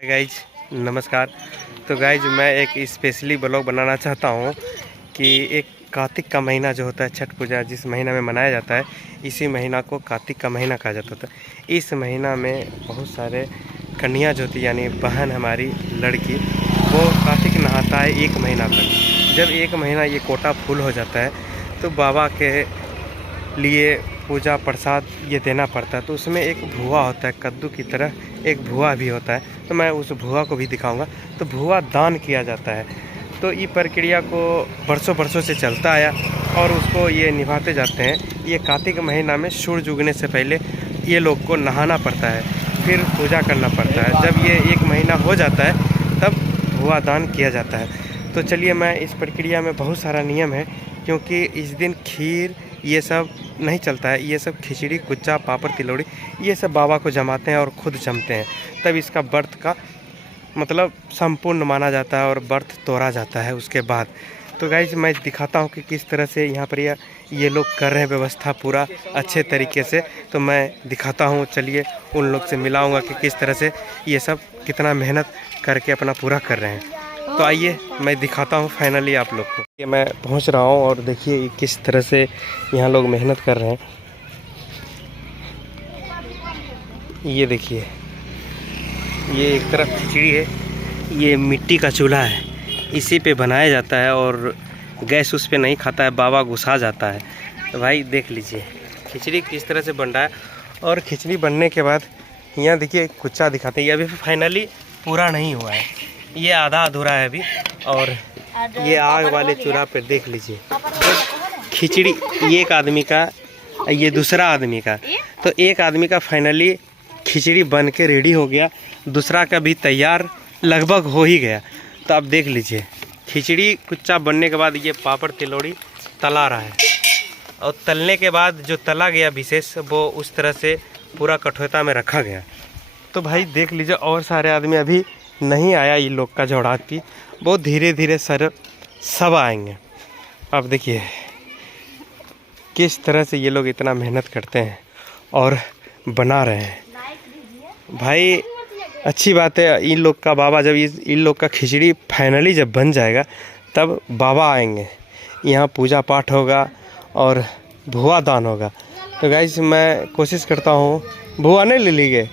Guys नमस्कार। तो guys मैं एक स्पेशली ब्लॉग बनाना चाहता हूँ कि एक कार्तिक का महीना जो होता है, छठ पूजा जिस महीना में मनाया जाता है, इसी महीना को कार्तिक का महीना कहा जाता था। इस महीना में बहुत सारे कन्या जो होती यानी बहन हमारी लड़की, वो कार्तिक नहाता है 1 महीना तक। जब 1 महीना ये कोटा फुल हो जाता है तो बाबा के लिए पूजा प्रसाद ये देना पड़ता है। तो उसमें एक भुआ होता है, कद्दू की तरह एक भुआ भी होता है, तो मैं उस भुआ को भी दिखाऊंगा। तो भुआ दान किया जाता है। तो ये प्रक्रिया को बरसों बरसों से चलता आया और उसको ये निभाते जाते हैं। ये कार्तिक महीना में सूरज उगने से पहले ये लोग को नहाना पड़ता है, फिर पूजा करना पड़ता है। जब ये 1 महीना हो जाता है तब भुआ दान किया जाता है। तो चलिए, मैं इस प्रक्रिया में बहुत सारा नियम है, क्योंकि इस दिन खीर ये सब नहीं चलता है। ये सब खिचड़ी, कुच्चा, पापड़, तिलौड़ी ये सब बाबा को जमाते हैं और खुद जमते हैं, तब इसका व्रत का मतलब संपूर्ण माना जाता है और व्रत तोड़ा जाता है उसके बाद। तो गाइज मैं दिखाता हूँ कि किस तरह से यहाँ पर ये लोग कर रहे हैं व्यवस्था पूरा अच्छे तरीके से। तो मैं दिखाता हूँ, चलिए उन लोग से मिलाऊंगा कि किस तरह से ये सब कितना मेहनत करके अपना पूरा कर रहे हैं। तो आइए मैं दिखाता हूँ फाइनली आप लोग को। ये मैं पहुँच रहा हूँ और देखिए किस तरह से यहाँ लोग मेहनत कर रहे हैं। ये देखिए, ये एक तरफ खिचड़ी है, ये मिट्टी का चूल्हा है, इसी पे बनाया जाता है और गैस उस पे नहीं खाता है, बाबा घुसा जाता है। तो भाई देख लीजिए खिचड़ी किस तरह से बन रहा है। और खिचड़ी बनने के बाद यहाँ देखिए कुच्चा दिखाते हैं। ये अभी फाइनली पूरा नहीं हुआ है, ये आधा अधूरा है अभी। और ये आग वाले चूल्हा पे देख लीजिए खिचड़ी, ये एक आदमी का, ये दूसरा आदमी का। तो एक आदमी का फाइनली खिचड़ी बन के रेडी हो गया, दूसरा का भी तैयार लगभग हो ही गया। तो आप देख लीजिए खिचड़ी कुच्चा बनने के बाद ये पापड़ तिलौड़ी तला रहा है, और तलने के बाद जो तला गया विशेष वो उस तरह से पूरा कठोता में रखा गया। तो भाई देख लीजिए, और सारे आदमी अभी नहीं आया ये लोग का जोड़ाती, बहुत धीरे धीरे सब आएंगे। अब देखिए किस तरह से ये लोग इतना मेहनत करते हैं और बना रहे हैं। भाई अच्छी बात है, इन लोग का बाबा जब इन लोग का खिचड़ी फाइनली जब बन जाएगा तब बाबा आएंगे, यहाँ पूजा पाठ होगा और भुआ दान होगा। तो गाइस मैं कोशिश करता हूँ, भुआ नहीं ले ली गए,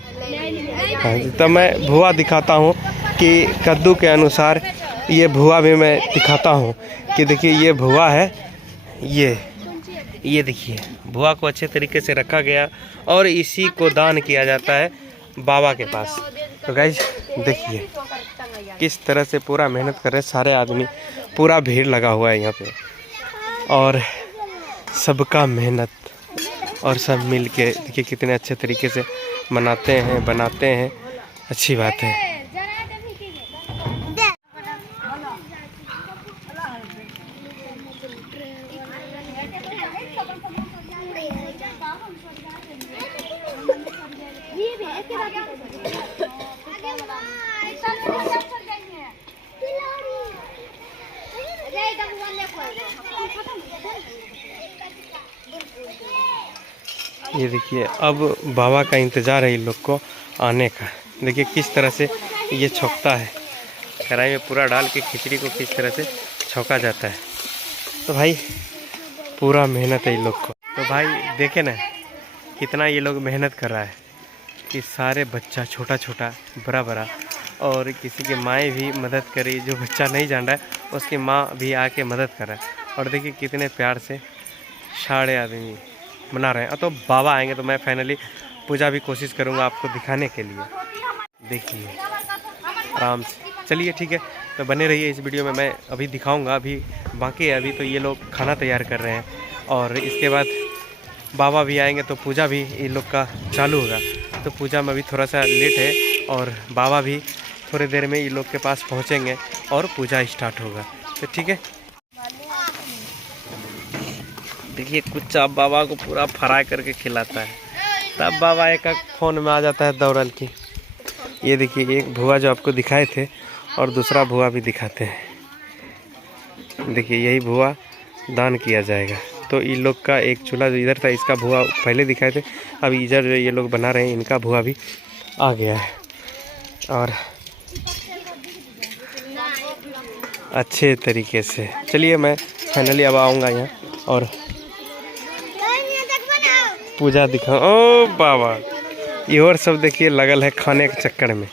हाँ जी, तब मैं भुआ दिखाता हूँ कि कद्दू के अनुसार ये भुआ भी मैं दिखाता हूँ कि देखिए ये भुआ है। ये देखिए भुआ को अच्छे तरीके से रखा गया और इसी को दान किया जाता है बाबा के पास। तो गाइस देखिए किस तरह से पूरा मेहनत कर रहे हैं सारे आदमी, पूरा भीड़ लगा हुआ है यहाँ पे और सबका मेहनत, और सब मिल के देखिए कितने अच्छे तरीके से मनाते हैं, बनाते हैं। अच्छी बात है। ये देखिए अब बाबा का इंतज़ार है इन लोग को आने का। देखिए किस तरह से ये छौंकता है, कढ़ाई में पूरा डाल के खिचड़ी को किस तरह से छौंका जाता है। तो भाई पूरा मेहनत है इन लोग को। तो भाई देखे ना कितना ये लोग मेहनत कर रहा है कि सारे बच्चा छोटा छोटा बड़ा बड़ा, और किसी की माएँ भी मदद करी, जो बच्चा नहीं जान रहा है उसकी माँ भी आके मदद कर रहा है। और देखिए कितने प्यार से सारे आदमी बना रहे हैं। तो बाबा आएंगे तो मैं फाइनली पूजा भी कोशिश करूंगा आपको दिखाने के लिए। देखिए आराम से, चलिए ठीक है, तो बने रहिए इस वीडियो में, मैं अभी दिखाऊंगा। अभी बाकी है, अभी तो ये लोग खाना तैयार कर रहे हैं और इसके बाद बाबा भी आएंगे तो पूजा भी इन लोग का चालू होगा। तो पूजा में अभी थोड़ा सा लेट है और बाबा भी थोड़ी देर में इन लोग के पास पहुँचेंगे और पूजा स्टार्ट होगा। तो ठीक है, देखिए कुच्चा बाबा को पूरा फ्राई करके खिलाता है, तब बाबा एक फ़ोन में आ जाता है दौड़ल की। ये देखिए एक भुआ जो आपको दिखाए थे और दूसरा भुआ भी दिखाते हैं। देखिए यही भुआ दान किया जाएगा। तो इन लोग का एक चूल्हा जो इधर था इसका भुआ पहले दिखाए थे, अब इधर ये लोग बना रहे हैं इनका भुआ भी आ गया है। और अच्छे तरीके से। चलिए मैं फाइनली अब आऊँगा यहाँ और पूजा दिखाऊँ। ओ बाबा, ये और सब देखिए लगल है खाने के चक्कर में।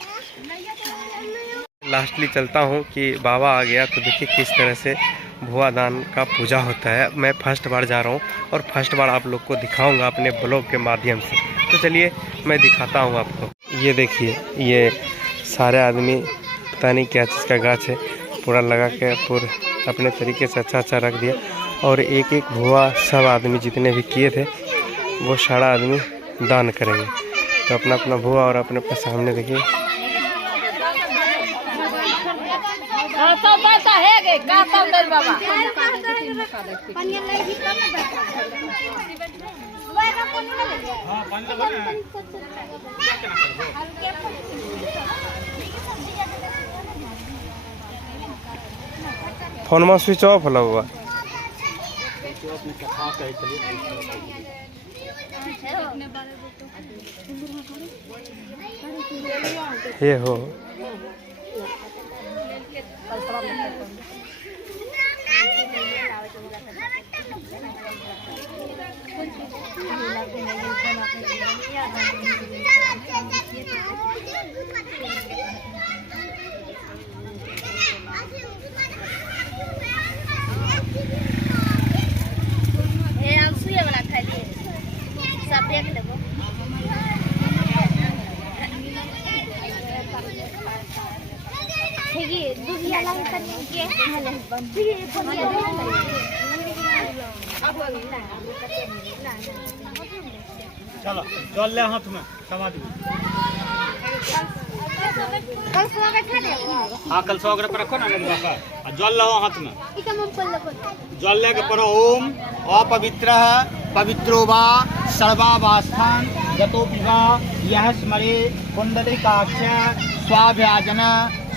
लास्टली चलता हूँ कि बाबा आ गया तो देखिए किस तरह से भुआ दान का पूजा होता है। मैं फर्स्ट बार जा रहा हूँ और फर्स्ट बार आप लोग को दिखाऊंगा अपने ब्लॉग के माध्यम से। तो चलिए मैं दिखाता हूँ आपको। ये देखिए, ये सारे आदमी पता नहीं क्या चीज़ का गाछ है, पूरा लगा के पूरा अपने तरीके से अच्छा रख दिया। और एक एक भुआ सब आदमी जितने भी किए थे वो सारा आदमी दान करेंगे। तो अपना अपना भुआ और अपने अपने सामने देखिए। फोन में स्विच ऑफ होला हुआ ये हो। चलो जल ले हाथ में समाधि। हाँ कल स्वागत पर रखो ना जल लो हाथ में। जल ले के पढ़ो ओम अपवित्र पवित्रो वा सर्वावस्थान गतो पिवा यह स्मरे कुंडलिकाक्ष स्वाभ्याजन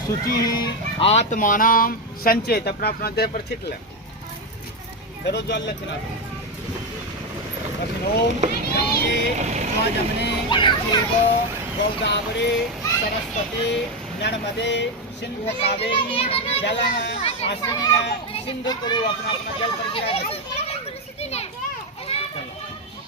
शुचि आत्मानाम संचेत। अपना अपना देह पर छिट ले करो जल लक्षणा। ओम गंगे जमुने चैव गोदावरी सरस्वती नर्मदे सिंधु कावेरी जलम आस्मिन सिंधु करो। अपना अपना जल पर गिरा देते।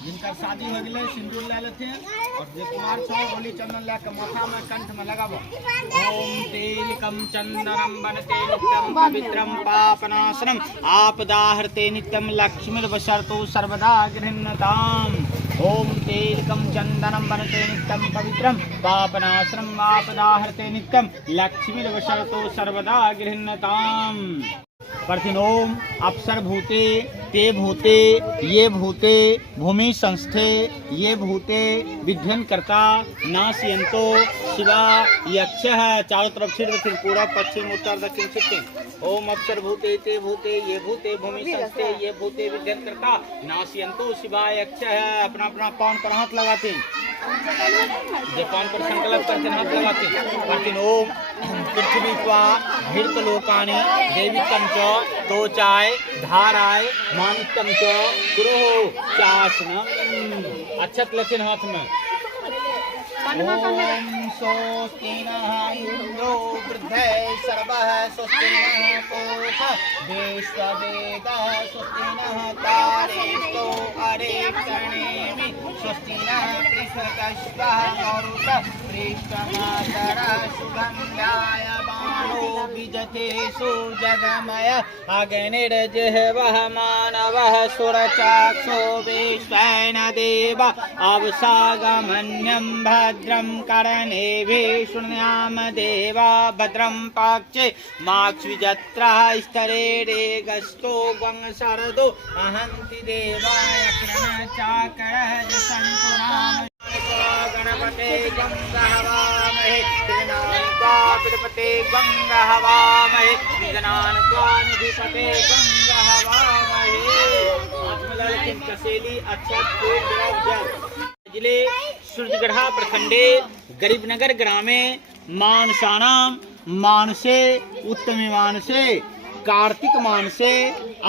जिनका शादी हो गए सिंदूर ले लेते हैं और जो कुमार छो होली चंदन लेकर माथा में कंठ में लगाबो। ओम तेलिकम चंदनम बनते नित्यम पवित्रम पापनाशनम आपदाहरते नित्यम लक्ष्मीर्वशर्तो सर्वदा गृह्णताम। ओम तेलिकम चंदनम बनते नित्यम पवित्रम पापनाशनम आपदाहरते नित्यम लक्ष्मीर्वशर्तो सर्वदा गृह्णताम। परथिन ओम अप्सर भूते ते भूते ये भूते भूमि संस्थे ये भूते विध्यन करता नाशयंतो शिवा यक्ष है। चारों तरफ छिड़ फिर पूरा पश्चिम उत्तर दक्षिण छिड़के। ओम अप्सर भूते ते भूते ये भूते भूमि संस्थे ये भूते विध्यन करता नाशयंतो शिवा यक्ष है। अपना अपना पान पर हाथ लगाते पान पर संकल्प करते हाथ लगाते। परथिन ओम पृथ्वी त्वा भीर्तलोकानि देवितम च तोचाय धाराय मानितम च कुरुः चासनम। अक्षत लक्षण हाथ में। ओम स्वस्ति नः इंद्रो वृद्धे सर्वः स्वस्ति नः पूषा विश्ववेदः स्वस्ति नः तारेष्टो अरेक्षणेमि स्वस्ति नः पृषकश्वः मरुतः पृष्ठमातरः सुगन्धाय बाणो विजते सूर्यगमय अग्निर्जिह्वः मानवः सुरचाक्षो विश्वेन देव अवसागमन्यं भद्रं कर्णेभिः शृणुयाम देवा भद्रं पाक्षे माक्षविजत्राः स्तरेरे गस्तो गं शरदो अहन्ति देवाय चाकरः जसन्तु नाम। गणपते गंगहवामहे विघ्नान्त्वा पितृपते गंगहवामहे विघ्नान्त्वा निधिपते गंगहवामहे। आत्मलाल कसेली अक्षत जिले सूर्यगढ़ा प्रखंडे गरीबनगर ग्रामे मानसानाम मानसे उत्तमी मानसे कार्तिक मानसे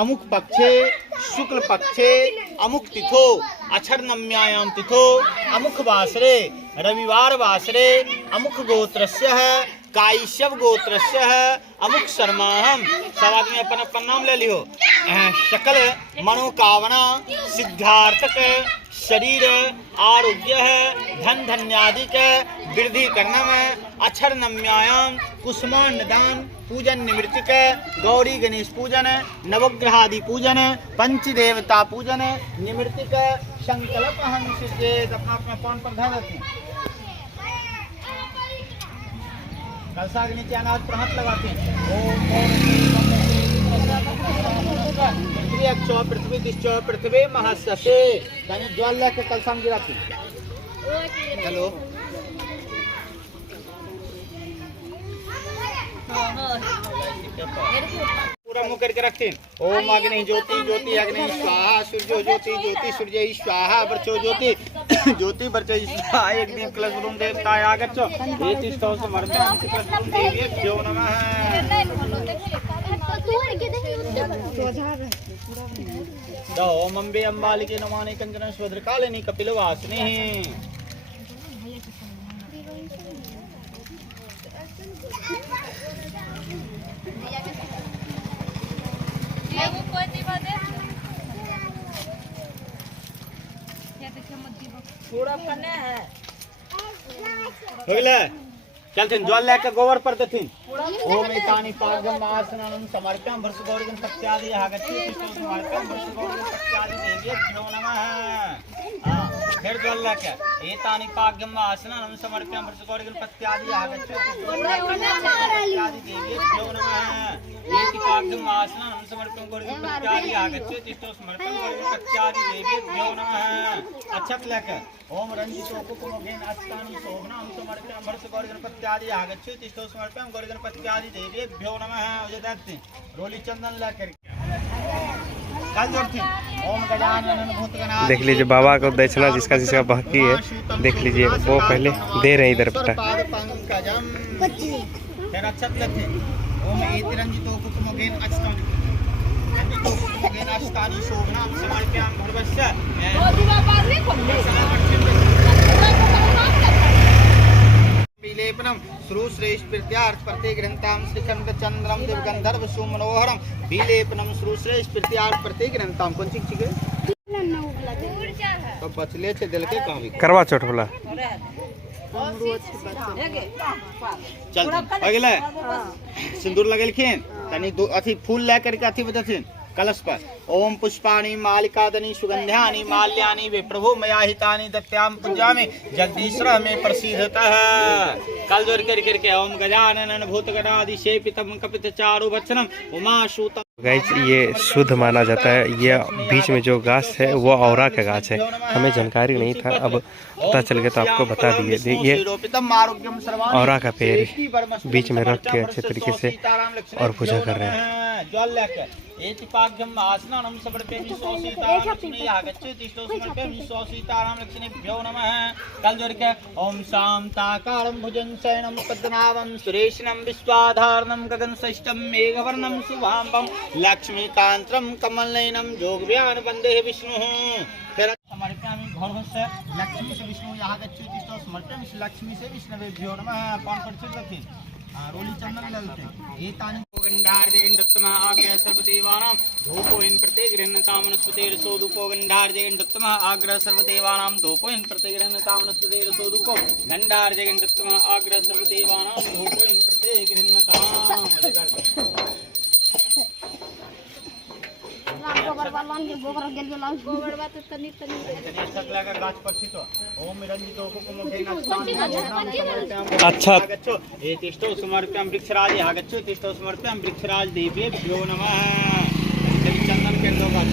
अमुक पक्षे शुक्ल पक्षे अमुक तिथो अक्षर नम्यायाम तिथो अमुक वासरे रविवार वासरे अमुक गोत्रस्य है कायशव गोत्रस्य अमुक शर्मा हम सब आदमी अपन अपन नाम ले लियो। सकल मनोकामना सिद्धार्थक शरीर आरोग्य धन धन्यादिक वृद्धि करनम अक्षर नम्यायाम कुसुमान दान पूजन निवृत्तिक गौरी गणेश पूजन नवग्रहादि पूजन पंचदेवता पूजन निवृत्तिक संकल्प हम सिद्धेत। अपना अपना पान पर ध्यान रखें। कलसा के नीचे अनाज पर हाथ लगाते हैं। पृथ्वी अक्षो पृथ्वी दिश्चो पृथ्वी महस्से यानी ज्वाल लेकर कलसा में गिराते हैं। हेलो पूरा मुंह करके रखते हैं। ओम अग्नि ज्योति ज्योति अग्नि स्वाहा सूर्यो ज्योति ज्योति सूर्य स्वाहा वर्चो ज्योति ज्योति वर्चो स्वाहा। एक दिन कलश रूम देवता आगच्छो एति स्तव समर्पयामि कलश रूम देव्यो नमः। ओम अम्बे अम्बालिके नमानि कंचन स्वद्रकालिनी कपिलवासिनी। चलते ज्वाल लेकर गोबर पर देथिन। ओम एतानि पाद्यम आसनम समर्पयामि वर्ष गौरीगण पत्यादि आगच्छति समर्पयामि वर्ष गौरीगण पत्यादि देव्यो नमः। फिर ज्वाल लेकर एतानि पाद्यम आसनम समर्पयामि वर्ष गौरीगण पत्यादि आगच्छति पत्यादि देव्यो नमः। एति पाद्यम आसनम समर्पयामि गौरीगण पत्यादि आगच्छति समर्पयामि गौरीगण पत्यादि देव्यो नमः। अक्षत लेकर ओम रंजितो कुकुमोघेन अस्तानि शोभनां समर्पयामि वर्ष गौरीगण पत्यादि आगच्छति तिष्ठो समर्पयामि गौरीगण पत्यादि देवेभ्यो नमः। रोली चंदन लेकर ओम गजानन भूतगणाधिसेवितं। देख लीजिए बाबा को दक्षिणा जिसका जिसका बाकी है देख लीजिए वो पहले दे रहे हैं इधर पता। फिर अक्षत लेते ओम एति रंजितो कुकुमोघेन अस्तानि शोभनां समर्पयामि भर्गस्य विलेपनम श्रुश्रेष्ठ प्रीत्यार्थ प्रत्येक ग्रंथां श्रीखंड चंद्रम दिवगंधर्व सुमनोहरम विलेपनम श्रुश्रेष्ठ प्रीत्यार्थ प्रत्येक ग्रंथां कौन चीज छिके तो बचले छे दिल के कहबी करवा चौथ वाला। चल अगले सिंदूर लगेलखिन तनी अथी फूल ले करके अथी बजथिन कलश पर। ओम पुष्पाणि मालिकादनि सुगंध्यानि माल्यानि वे प्रभु मया हितानि दत्याम पूजामि जगदीश्वर में प्रसिद्धतः। कल जोड़ करके ओम गजानन भूतगणाधिसेवितं कपित चारु वचनम उमाशूतम। गाइस ये शुद्ध माना जाता है। ये बीच में जो गाछ है वो औरा का गाछ है। हमें जानकारी नहीं था, अब पता चल गया तो आपको बता दिए। ये औरा का पेड़ बीच में रख के अच्छे तरीके से और पूजा कर रहे हैं। आसनम समर्पयामि स्वसीताराम लक्ष्मी आगच्छति तिष्ठो समर्पयामि स्वसीताराम लक्ष्मीभ्यो नमः। कल जोड़ के ओम शांताकारं भुजं शयनं पद्मनाभं सुरेशनं विश्वाधारणं गगनसृष्टं मेघवर्णं शुभांबं लक्ष्मीकान्तं कमलनयनं जोगव्यान वन्दे विष्णुः। फिर समर्पयामि घोरस्य लक्ष्मी से विष्णु आगच्छति तिष्ठो समर्पयामि लक्ष्मी से विष्णुभ्यो नमः। कौन पर रखें रोली चंदन ललते एतानि गंधार जगन दत्तमा आग्रह सर्वदेवानां धूपोइन प्रतिगृह्णतां वनस्पतेर सोदुपो गंधार जगन दत्तमा आग्रह सर्वदेवानां धूपोइन प्रतिगृह्णतां वनस्पतेर सोदुपो गंधार जगन दत्तमा आग्रह सर्वदेवानां धूपोइन प्रतिगृह्णतां। गोबर वालन के गोबर गेल गेल गोबर बात तनी तनी सकला का गाछ पर छिटो। ओम रंजितो कुकुमोघेन अस्तानि अच्छा ए तिष्ठो समर्पयामि वृक्षराज आगच्छो तिष्ठो समर्पयामि वृक्षराज देवेभ्यो नमः। चंदन के दो गाछ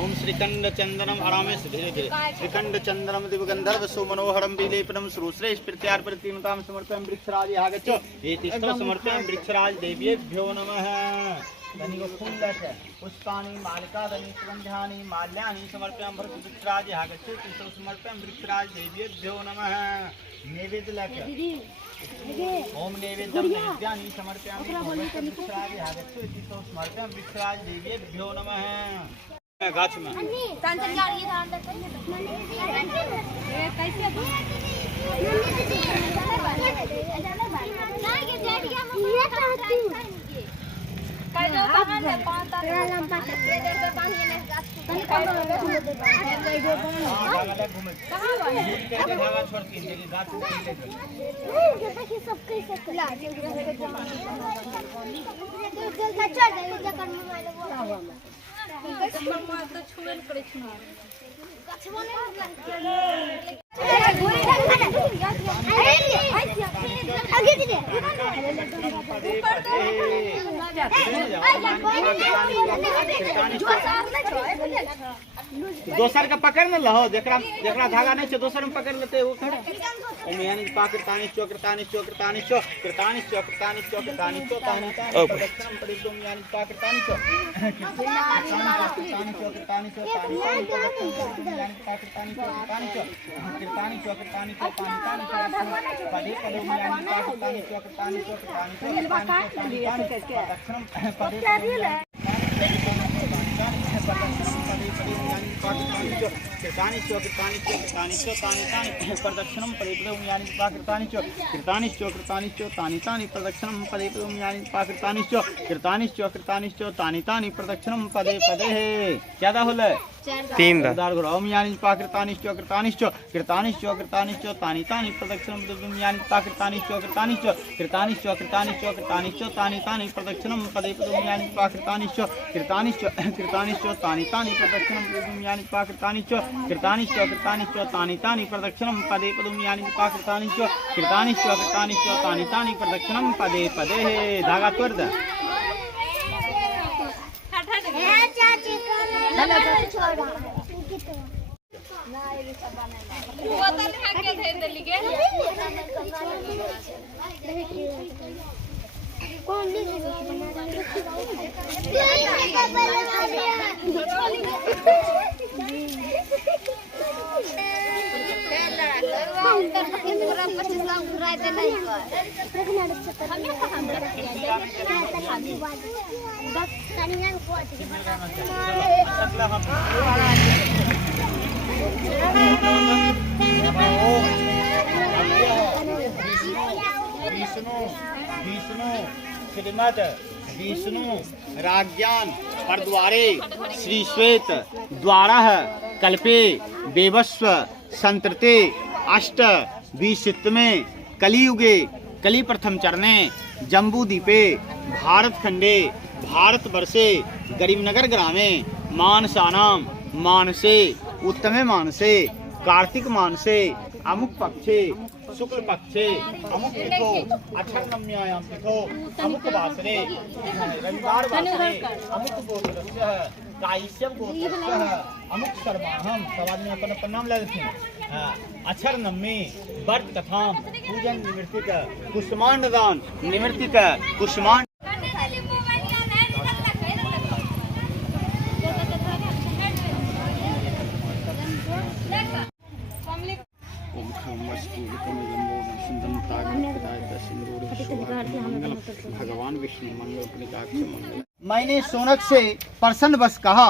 ओम श्रीखंड चंदनम आरामेश धीरे धीरे श्रीखंड चंदनम दिवगंधर्व सुमनोहरम विलेपनम श्रुश्रेष्ठ प्रीत्यार्थ प्रतिमतां समर्पयामि वृक्षराज आगच्छो ए तिष्ठो समर्पयामि वृक्षराज देवेभ्यो नमः। धनी को फूल लेकर पुष्पाणि मालिकादनि सुगंध्यानि माल्यानि समर्पयामि वृक्षराज आगच्छति तिष्ठो समर्पयामि वृक्षराज देवेभ्यो नमः। नैवेद्य लेकर ओम नैवेद्यं नैवेद्यानि समर्पयामि वृक्षराज आगच्छति तिष्ठो समर्पयामि वृक्षराज देवेभ्यो नमः। गाछ में कैसे दोसर का पकड़ न लहो, जकरा धागा नहीं छे दोसर में पकड़ लेते वो खड़ा ओमे यानी पाकिस्तानी चोकरतानी चोकरतानी चोकरतानी चोकरतानी चोकरतानी चोकरतानी प्रदक्षिणम परिदुम यानी पाकिस्तानी चोकरतानी चोकरतानी चोकरतानी यानी पाकिस्तानी चोकरतानी चोकरतानी चोकरतानी चोकरतानी पदे पदे यानी पाकिस्तानी चोकरतानी चोकरतानी चोकरतानी प्रदक्षिणम पदे प्रदक्षिणम परिपदम यानी पाकिस्तानी चो कृतानी चो कृतानी चो तानी तानी प्रदक्षिणम पदे पदम यानी पाकिस्तानी चो कृतानी चो तानी तानी प्रदक्षिणम पदे पदे है ज्यादा होले 3 दार ओम यानी पाकिस्तानी चो कृतानी चो तानी तानी प्रदक्षिणम पदम यानी पाकिस्तानी चो कृतानी चो तानी तानी प्रदक्षिणम पदे पदम यानी पाकिस्तानी चो तानी तानी प्रदक्षिणम पदम यानी पाकिस्तानी चो तानी तानी प्रदक्षिणम पदे पदम यानी पाकिस्तानी चो तानी तानी प्रदक्षिणम पदे पदे है धागा तोड़ दे श्रीमद विष्णु राज्ञान परद्वारे श्री श्वेत द्वारा कल्पे बेवस्व संतृते अष्ट विशितमे कलियुगे कली प्रथम चरणे जम्बूद्वीपे भारत खंडे भारत वर्षे गरीबनगर ग्रामे मानसानाम मानसे उत्तमे मानसे कार्तिक मानसे अमुक पक्षे शुक्ल पक्षे अमुक तिथो अक्षरनम्यायां तिथो अमुक वासरे रविवार वासरे अमुक गोत्रस्य कायस्यव गोत्रस्य अमुक सर्वाहम सवाल में अपन नाम ले देते हैं अक्षरनम्मी व्रत कथाम पूजन निवर्तिक कुष्मांड दान निवर्तिक कुष्मांड भगवान विष्णु मंगल। मैंने सोनक से प्रसन्न बस कहा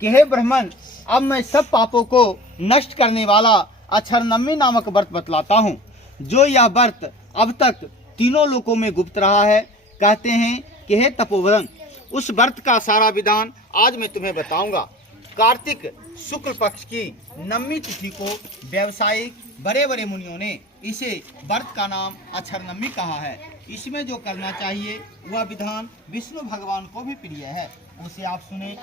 कि हे ब्राह्मण, अब मैं सब पापों को नष्ट करने वाला अक्षरनम्मी नामक व्रत बतलाता हूँ, जो यह व्रत अब तक तीनों लोकों में गुप्त रहा है। कहते हैं कि हे तपोवन, उस व्रत का सारा विधान आज मैं तुम्हें बताऊंगा। कार्तिक शुक्ल पक्ष की नवमी तिथि को व्यवसायिक बड़े बड़े मुनियों ने इसे व्रत का नाम अक्षरनम्मी कहा है। इसमें जो करना चाहिए वह विधान विष्णु भगवान को भी प्रिय है, उसे आप सुने।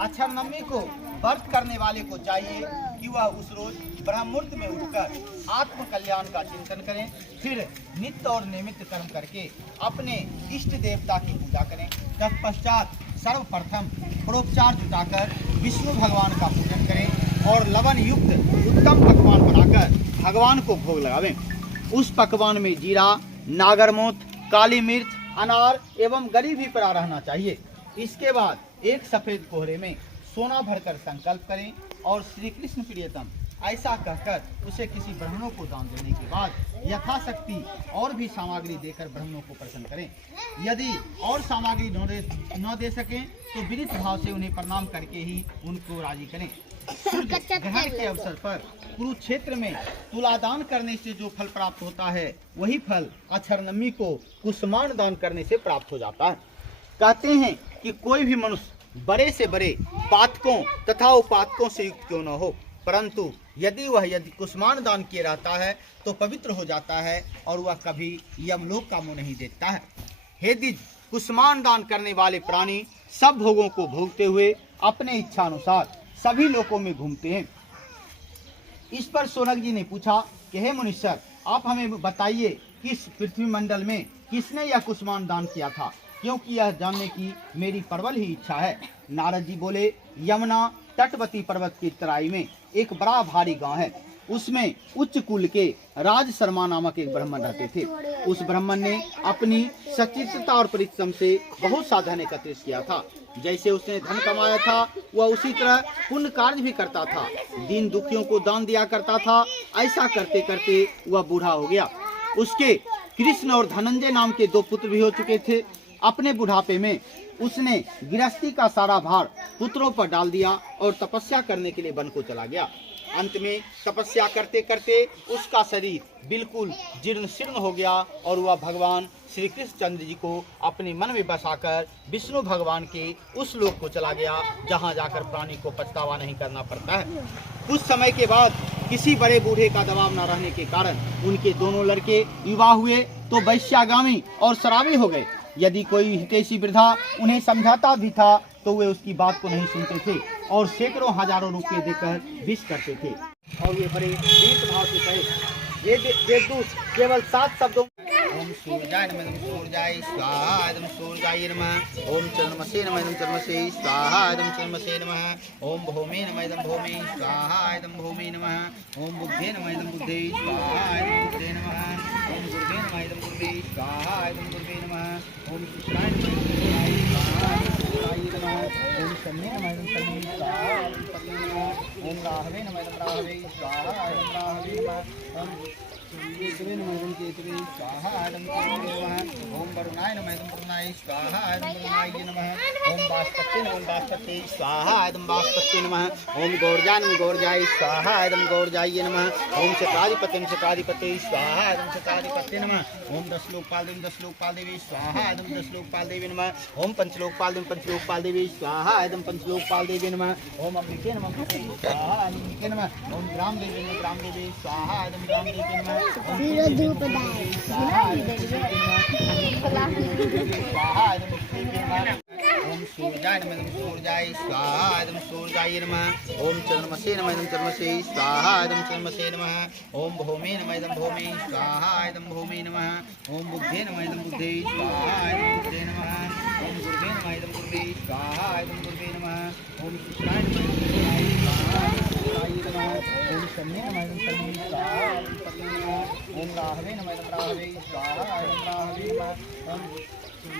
अक्षरनम्मी को व्रत करने वाले को चाहिए कि वह उस रोज ब्रह्ममुहूर्त में उठकर आत्म कल्याण का चिंतन करें, फिर नित्य और नियमित कर्म करके अपने इष्ट देवता की पूजा करें। तत्पश्चात सर्वप्रथम प्रोपचार जुटाकर विष्णु भगवान का पूजन करें और लवण युक्त उत्तम पकवान बनाकर भगवान को भोग लगावें। उस पकवान में जीरा, नागरमोथ, काली मिर्च, अनार एवं गरी भी पड़ा रहना चाहिए। इसके बाद एक सफेद कोहरे में सोना भरकर संकल्प करें और श्री कृष्ण प्रियतम ऐसा कहकर उसे किसी ब्राह्मणों को दान देने के बाद यथाशक्ति और भी सामग्री देकर ब्राह्मणों को प्रसन्न करें। यदि और सामग्री न दे सकें तो विनीत भाव से उन्हें प्रणाम करके ही उनको राजी करें। सूर्य ग्रहण के अवसर पर कुरुक्षेत्र में तुलादान करने से जो फल प्राप्त होता है, वही फल अक्षरनमी को कुसुमान दान करने से प्राप्त हो जाता है। कहते हैं कि कोई भी मनुष्य बड़े से बड़े पातकों तथा उपातकों से युक्त क्यों न हो, परंतु यदि कुसुमान दान किए रहता है तो पवित्र हो जाता है और वह कभी यमलोक का मुंह नहीं देखता है। हे द्विज, कुसुमान दान करने वाले प्राणी सब भोगों को भोगते हुए अपने इच्छा अनुसार सभी लोकों में घूमते हैं। इस पर शौनक जी ने पूछा कि हे मुनीश्वर, आप हमें बताइए कि इस पृथ्वी मंडल में किसने यह कुसुमान दान किया था, क्योंकि यह जानने की मेरी प्रबल ही इच्छा है। नारद जी बोले, यमुना तटवर्ती पर्वत की तराई में एक बड़ा भारी गांव है। उसमें उच्च कुल के राज शर्मा नामक एक ब्राह्मण रहते थे। उस ब्राह्मण ने अपनी सचित्रता और परिश्रम से बहुत सा धन एकत्रित किया था। जैसे उसने धन कमाया था, वह उसी तरह पुण्य कार्य भी करता था। दीन दुखियों को दान दिया करता था। ऐसा करते करते वह बूढ़ा हो गया। उसके कृष्ण और धनंजय नाम के 2 पुत्र भी हो चुके थे। अपने बुढ़ापे में उसने गृहस्थी का सारा भार पुत्रों पर डाल दिया और तपस्या करने के लिए वन को चला गया। अंत में तपस्या करते करते उसका शरीर बिल्कुल जीर्ण शीर्ण हो गया और वह भगवान श्री कृष्ण चंद्र जी को अपने मन में बसाकर विष्णु भगवान के उस लोक को चला गया, जहां जाकर प्राणी को पछतावा नहीं करना पड़ता है। कुछ समय के बाद किसी बड़े बूढ़े का दबाव न रहने के कारण उनके दोनों लड़के युवा हुए तो वैश्यागामी और शराबी हो गए। यदि कोई हितैषी वृद्धा उन्हें समझाता भी था तो वे उसकी बात को नहीं सुनते थे और सैकड़ों हजारों रुपए देकर विष करते थे। और वे बड़े भेदभाव से कहे। ये देवदूत केवल 7 शब्दों ओम सूर्याय नमः, ओम सूर्याय स्वाहा, ओम सूर्याय नमः, ओम चंद्रमसे नमः, ओम चंद्रमसे स्वाहा, ओम चंद्रमसे नमः, ओम भौमे नमः, ओम भौमे स्वाहा, ओम भौमे नमः, ओम बुद्धे नमः, ओम बुद्धे स्वाहा, ओम बुद्धे नमः, ओम गुरुवे नमः, ओम गुरुवे स्वाहा, ओम गुरुवे नमः, ओम शुक्राय नमः, स्वाहा, ओम नमः, ओम शन्ने नमः, ओम शन्ने स्वाहा, ओम शन्ने नमः, ओम राहवे नमः, ओम राहवे स्वाहा, ओम राहवे नमः, ओम केतवे नमः, ओम केतवे स्वाहा, ओम केतवे नमः, ओम वरुणाय नमः, ओम वरुणाय स्वाहा, ओम वरुणाय नमः, ओम बास्पत्ये नमः, ओम बास्पत्ये स्वाहा, ओम बास्पत्ये नमः, ओम गौरजाय नमः, गौरजाय स्वाहा, ओम गौरजाय नमः, ओम शताधिपते नमः, शताधिपते स्वाहा, ओम शताधिपते नमः, ओम 10 लोकपाल देवी, 10 लोकपाल देवी स्वाहा, ओम 10 लोकपाल देवी नमः, ओम पंचलोकपाल देवी, पंचलोकपाल देवी स्वाहा, ओम पंचलोकपाल देवी नमः, ओम अम्बिके नमः, अम्बिके स्वाहा, अम्बिके नमः, ओम ग्राम देवी नमः, ग्राम देवी स्वाहा, ओम ग्राम देवी नमः, ओम धूप दाय स्वाहा, ओम सूर्याय नमः, ओम सूर्याय स्वाहा, ओम सूर्याय नमः, ओम चंद्रमसे नमः, ओम चंद्रमसे स्वाहा, ओम चंद्रमसे नमः, ओम भौमे नमः, ओम भौमे स्वाहा, ओम भौमे नमः, ओम बुद्धे नमः, ओम बुद्धे स्वाहा, ओम बुद्धे नमः, ओम गुरुवे नमः, ओम गुरुवे स्वाहा, ओम गुरुवे नमः, ओम शुक्राय नमः, स्वाहा, ओम नमः, ओम शन्ने नमः, ओम शन्ने स्वाहा, ओम शन्ने नमः, ओम राहवे नमः, ओम राहवे स्वाहा, ओम राहवे नमः, ओम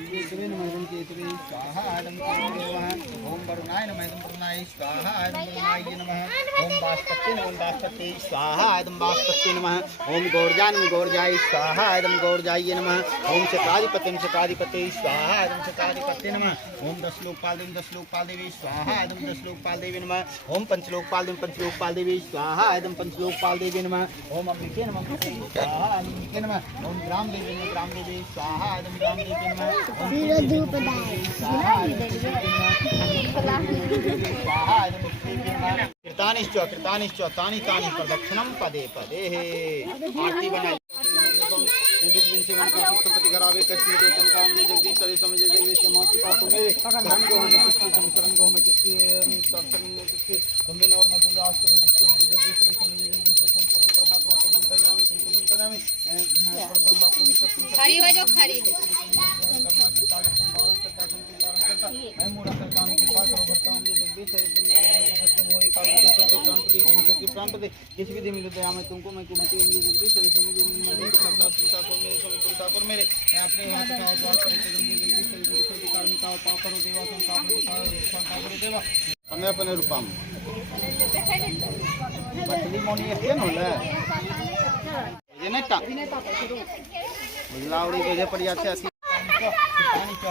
केतवे नमः, ओम केतवे स्वाहा, ओम केतवे नमः, ओम वरुणाय नमः, ओम वरुणाय स्वाहा, ओम वरुणाय नमः, ओम बास्पत्ये नमः, ओम बास्पत्ये स्वाहा, ओम बास्पत्ये नमः, ओम गौरजाय नमः, गौरजाय स्वाहा, ओम गौरजाय नमः, ओम शताधिपते नमः, शताधिपते स्वाहा, ओम शताधिपते नमः, ओम 10 लोकपाल देवी, 10 लोकपाल देवी स्वाहा, ओम 10 लोकपाल देवी नमः, ओम पंचलोकपाल देवी, पंचलोकपाल देवी स्वाहा, ओम पंचलोकपाल देवी नमः, ओम अम्बिके नमः, अम्बिके स्वाहा, अम्बिके नमः, ओम ग्राम देवी नमः, ग्राम देवी स्वाहा, ओम ग्राम देवी नमः, ओम धूप दाय स्वाहा, कीर्तानिश्च कीर्तानिश्च तानि तानि प्रदक्षिणं पदे पदे। आरती बनाई संपत्ति घरावे कृष्ण के तंकाम में जगदीश सरे समझ जगदीश के मौत का तो मेरे शरण को हमें किसकी शरण को हमें किसकी शरण में किसकी तुम्हें और मैं पूजा आज तुम्हें जिसकी हम जगदीश सरे समझ जगदीश को पूर्ण परमात्मा को मनता जावे तुम मनता में ब्रह्मा परमेश्वर तुम खरी हो जो खरी कर्मा की सागर तुम पालन करता तुम पालन करता मैं मोरा करता हूं कृपा करो भरता हूं जगदीश सरे तुम हो एक आदमी को प्रांत दे तुम सबकी प्रांत दे किसी भी दे मिलो दया मैं तुमको मैं कुमति जगदीश सरे समझ मैं करता ठाकुर मेरे मैं अपने हाथ का द्वार पर जगदीश सरे कार्मिका पाप करो देवा संताप करो देवा 15 रुपया में मछली मोनी एते न होला ये नहीं ता बुझलावड़ी जे पर जाते असि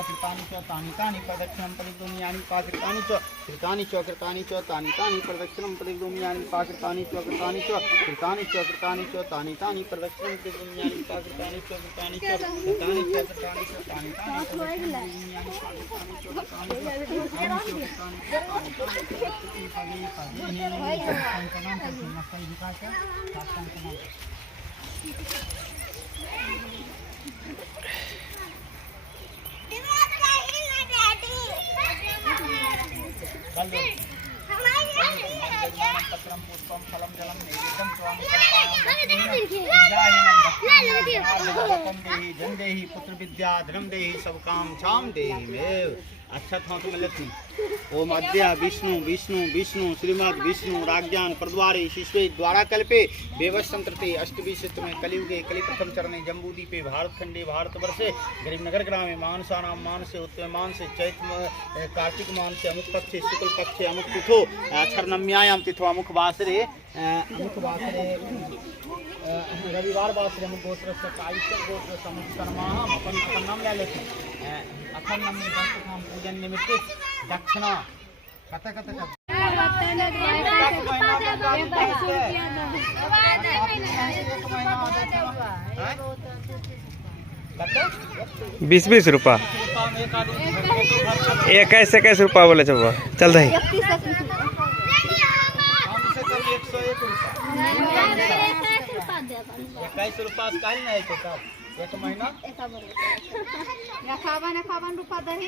कृतानी तानी प्रदक्षिणम परिदुनियानि पाकृतानि च कृतानि तानी प्रदक्षिणम परिदुनियानि पाकृतानि च कृतानि तानी प्रदक्षिणम परिदुनियानि पाकृतानि च कृतानि तानी पत्रम पुष्पम फलम जलम नैवेद्यम स्वामी देहि पुत्र विद्या धनम देहि सब काम छाम देहि मेव। अच्छा था तो मिलती ओम अद्या विष्णु विष्णु विष्णु श्रीमद् विष्णु राज्ञान प्रद्वारे शिष्वे द्वारा कल्पे बेवसंत्रते अष्टविशिष्ट में कलियुगे कलि प्रथम चरणे जम्बूदीपे भारत खंडे भारतवर्षे गरीबनगर ग्रामे मानसानाम मानसे उत्तम मानसे चैत कार्तिक मानसे अमुक पक्षे शुक्ल पक्षे अमुक तिथो अक्षरनम्यायाम तिथो अमुक वासरे रविवार वासरे अमुक गोत्र से कायिक गोत्र समुख कर्मा अपन नाम ले लेते अखंड नाम में पूजन निमित्त दक्षिणा कथा 20 रुपया 21 रुपया बोले चल दे 21 रुपया काल नहीं है सर एक महीना रुपया दही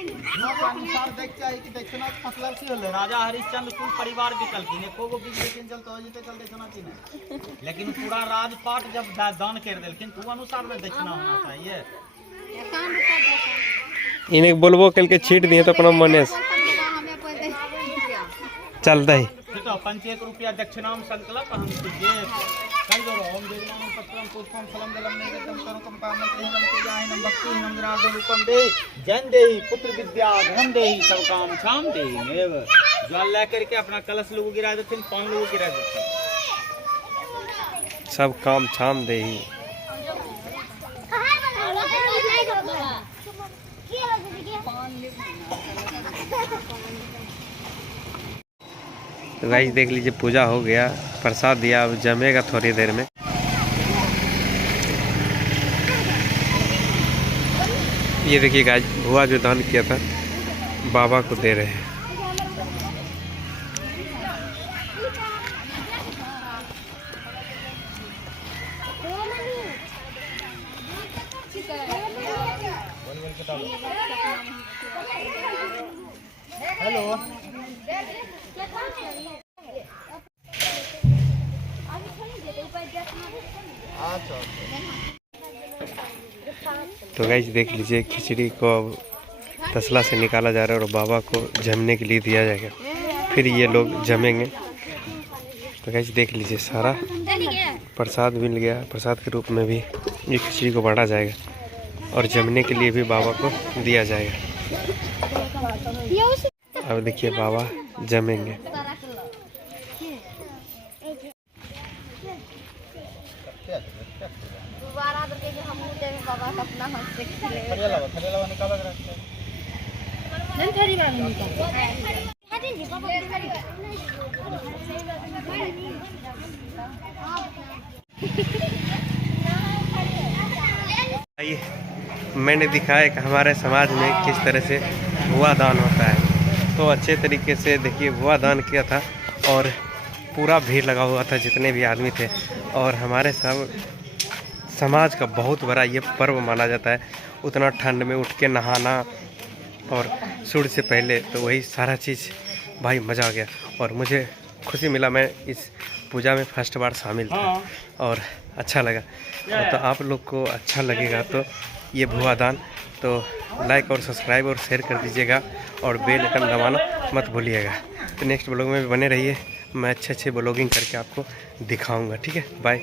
अनुसार देख चाहिए कि दक्षिणा मतलब की होले राजा हरिश्चंद्र कुल परिवार बिकल की ने कोगो बिक लेकिन चल तो जते चल दक्षिणा की नहीं लेकिन पूरा राजपाट जब दान कर देलकिन तो अनुसार में दक्षिणा होना चाहिए। इन्हें बोलबो कल के छीट दिए तो अपना मने चलता है ठीक है 5 रुपया दक्षिणाम संकल्प हम कीजिए कल जो ओम देवनाम पत्रम पुष्पम फलम जलम नैवेद्यम करुकम कामत्रयम पूजायनम भक्तिनम विरागो रूपम दे जन देहि पुत्र विद्या धन देहि सब काम छाम देहि मेव। जल लेकर के अपना कलश लोग गिरा देते पान लोग गिरा देते सब काम छाम दे ही। तो गाइस देख लीजिए पूजा हो गया, प्रसाद दिया, अब जमेगा थोड़ी देर में। ये देखिए गाइस भुआ जो दान किया था बाबा को दे रहे हैं। हेलो तो गाइस देख लीजिए खिचड़ी को अब तसला से निकाला जा रहा है और बाबा को जमने के लिए दिया जाएगा, फिर ये लोग जमेंगे। तो गाइस देख लीजिए सारा प्रसाद मिल गया, प्रसाद के रूप में भी ये खिचड़ी को बांटा जाएगा और जमने के लिए भी बाबा को दिया जाएगा। अब देखिए बाबा जमेंगे। मैंने दिखाया कि हमारे समाज में किस तरह से भुआ दान होता है। तो अच्छे तरीके से देखिए भुआ दान किया था और पूरा भीड़ लगा हुआ था, जितने भी आदमी थे। और हमारे सब समाज का बहुत बड़ा ये पर्व माना जाता है। उतना ठंड में उठ के नहाना और सूर्य से पहले, तो वही सारा चीज़ भाई मज़ा आ गया और मुझे खुशी मिला। मैं इस पूजा में फर्स्ट बार शामिल था और अच्छा लगा। तो आप लोग को अच्छा लगेगा तो ये भुआ दान तो लाइक और सब्सक्राइब और शेयर कर दीजिएगा और बेल आइकन दबाना मत भूलिएगा। तो नेक्स्ट ब्लॉग में भी बने रहिए, मैं अच्छे ब्लॉगिंग करके आपको दिखाऊंगा। ठीक है, बाय।